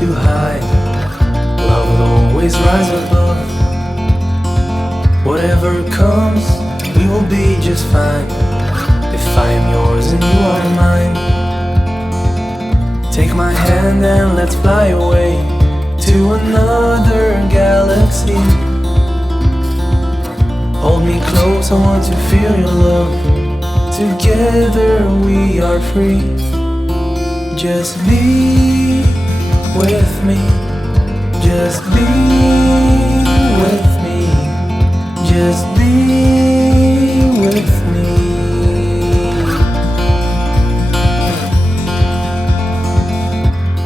too high. Love will always rise above. Whatever comes, we will be just fine. If I am yours and you are mine, take my hand and let's fly away to another galaxy. Hold me close, I want to feel your love. Together we are free. Just be with me. Just be with me. Just be with me.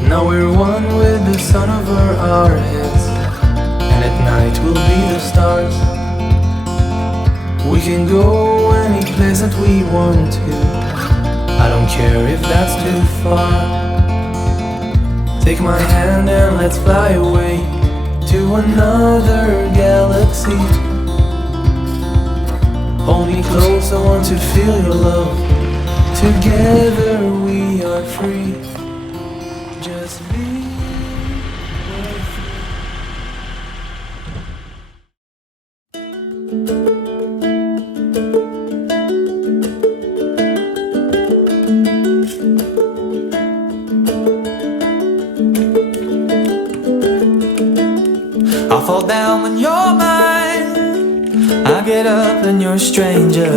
Now we're one with the sun over our heads, and at night we'll be the stars. We can go any place that we want to. I don't care if that's too far. Take my hand and let's fly away to another galaxy. Hold me close, I want to feel your love. Together we are free. Just be with me. I fall down when you're mine. I get up and you're a stranger.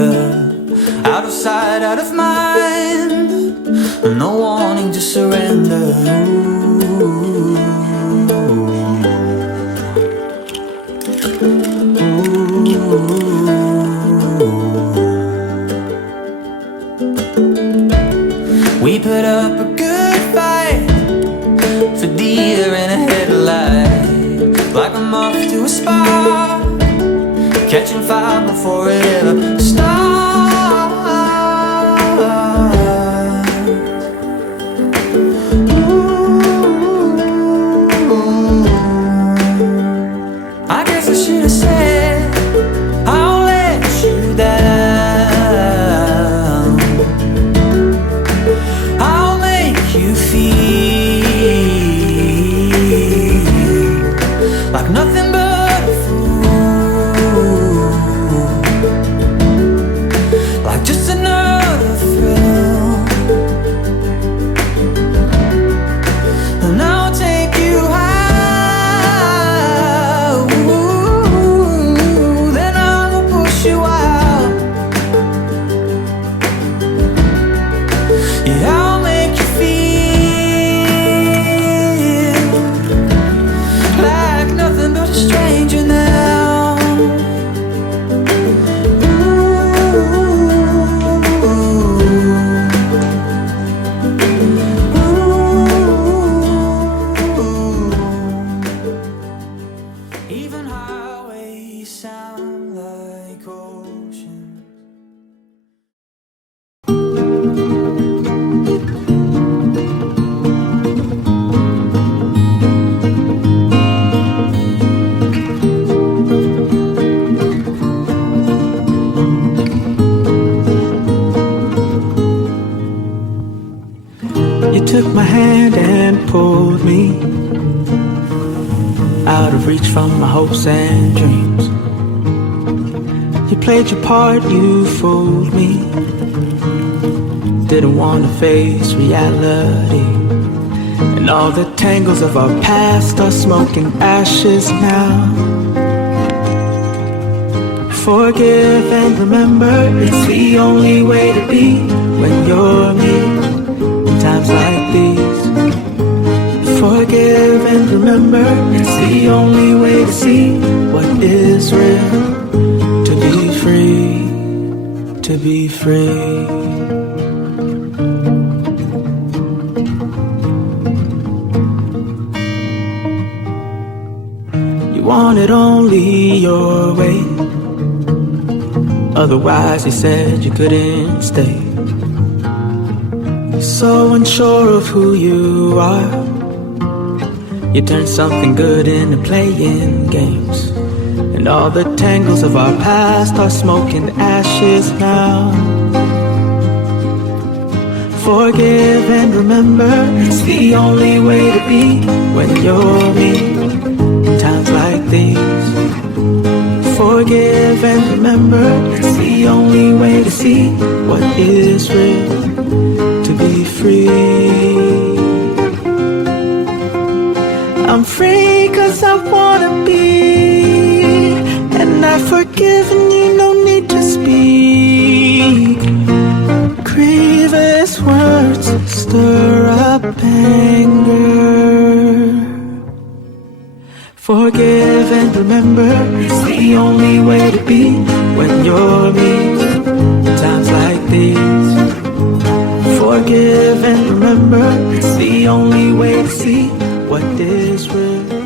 Out of sight, out of mind. No wanting to surrender. We put up a good fight for deer in a headlight. Like I'm off to a spa, catching fire before it ever starts. Ooh, I guess I should have said I'll let you down. I'll make you feel like nothing but a fool, like just another thrill. And I'll take you high, ooh, then I'll push you out. Yeah, I'll make you feel like nothing but a stranger now. Even highways sound like oceans. You took my hand and pulled me out of reach from my hopes and dreams. You played your part, you fooled me. Didn't want to face reality. And all the tangles of our past are smoking ashes now. Forgive and remember, it's the only way to be when you're me. In times like these, forgive and remember, it's the only way to see what is real. To be free, to be free. You wanted only your way, otherwise you said you couldn't stay. So unsure of who you are, you turned something good into playing games. And all the tangles of our past are smoking ashes now. Forgive and remember, it's the only way to be when you're me in times like these. Forgive and remember, it's the only way to see what is real, to be free. I'm free 'cause I wanna be, and I've forgiven you, no need to speak. Grievous words stir up anger. Forgive and remember, it's the only way to be when you're me in times like these. Forgive and remember, it's the only way to see what is real.